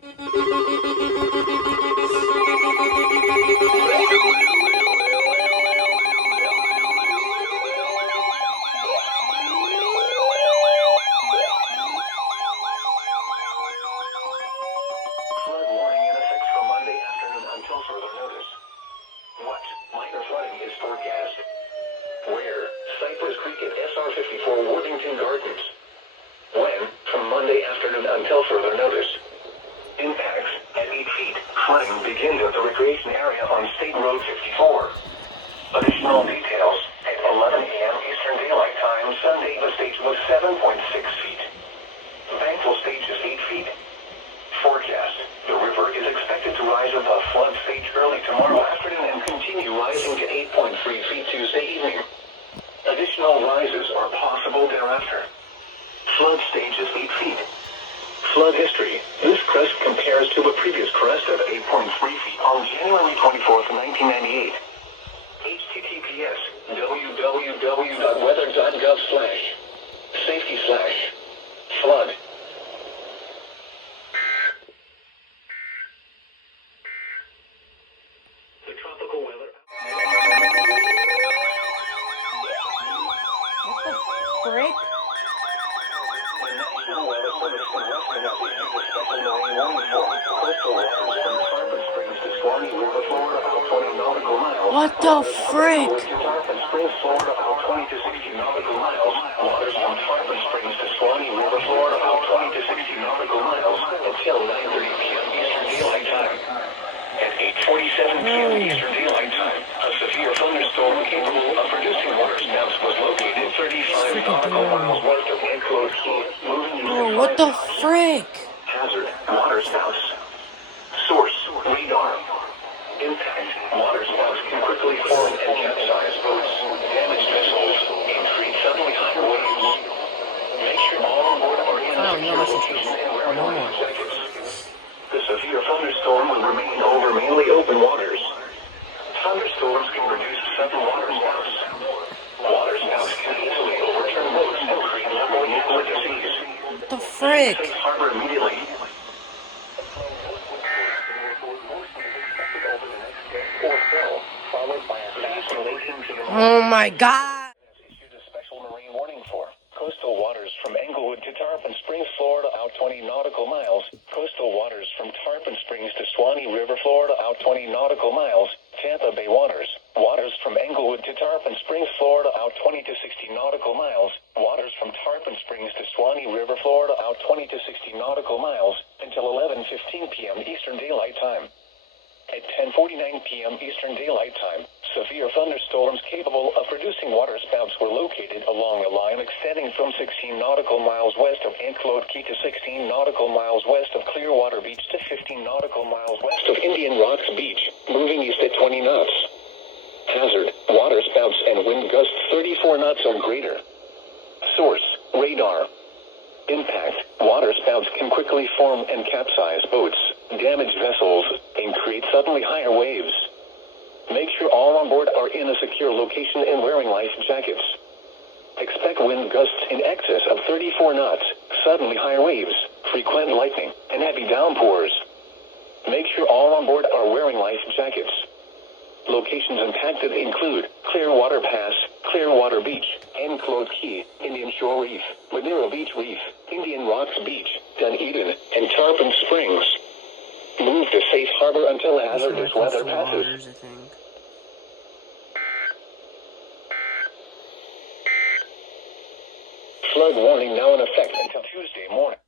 Flood warning in effect from Monday afternoon until further notice. What minor flooding is forecast? Where? Cypress Creek at SR 54 Worthington Gardens. When? From Monday afternoon until further notice. Impacts at 8 feet. Flooding begins at the recreation area on State Road 54. Additional details at 11 a.m. Eastern Daylight Time Sunday. The stage was 7.6 feet. Bankful stage is 8 feet. Forecast. The river is expected to rise above flood stage early tomorrow afternoon and continue rising to 8.3 feet Tuesday evening. Additional rises are possible thereafter. Flood stage is 8 feet. Flood history. This crest compares to a previous crest of 8.3 feet on January 24th, 1998. https www.weather.gov/safety/flood. The tropical weather. What the frick? The National Weather Service from Western has issued a special marine warning for coastal waters from Tarpon Springs to Swanee River, Florida, about 20 nautical miles. What the frick? To Tarpon Springs, Florida, about 20 to 60 nautical miles. Waters from Tarpon Springs to Swanee River, Florida, about 20 to 60 nautical miles until 9:30 p.m. Eastern Daylight Time. At 8:47 p.m. Eastern Daylight Time, a severe thunderstorm capable of producing water spouts was located 35 nautical miles west of Enclosed Key, moving east Oh, at what 5 the knots. frick? Hazard, water spouts. Source, radar. Impact, water spouts can quickly form and capsize boats, damage vessels, and create suddenly higher waves. Make sure all on board are in a Oh, no secure messages. location and wearing No life more. jackets. The severe thunderstorm will remain over mainly open waters. Thunderstorms can produce sudden water spouts. Water spouts can easily overturn boats and create local nuclear disease. What the frick? Safe harbor immediately. Oh my god. Issued a special marine warning for coastal waters from Englewood to Tarpon Springs, Florida, out 20 nautical miles. Coastal waters from Tarpon Springs to Swanee River, Florida, out 20 nautical miles. Tampa Bay waters. Waters from Englewood to Tarpon Springs, Florida, out 20 to 60 nautical miles. Waters from Tarpon Springs to Swanee River, Florida, out 20 to 60 nautical miles until 11:15 p.m. Eastern Daylight Time. At 10:49 p.m. Eastern Daylight Time, severe thunderstorms capable of producing water spouts were located along a line extending from 16 nautical miles west of Enclosed Key to 16 nautical miles west of Clearwater Beach to 15 nautical miles west of Indian Rocks Beach, moving east at 20 knots. Hazard, water spouts and wind gusts 34 knots or greater. Source, radar. Impact, water spouts can quickly form and capsize boats, damage vessels, and create suddenly higher waves. Make sure all on board are in a secure location and wearing life jackets. Expect wind gusts in excess of 34 knots, suddenly higher waves, frequent lightning, and heavy downpours. Make sure all on board are wearing life jackets. Locations impacted include Clearwater Pass, Clearwater Beach, Enclosed Key, Indian Shore Reef, Madeira Beach Reef, Indian Rocks Beach, Dunedin, and Tarpon Springs. Move to safe harbor until hazardous weather passes. Waters, I think. Flood warning now in effect until Tuesday morning.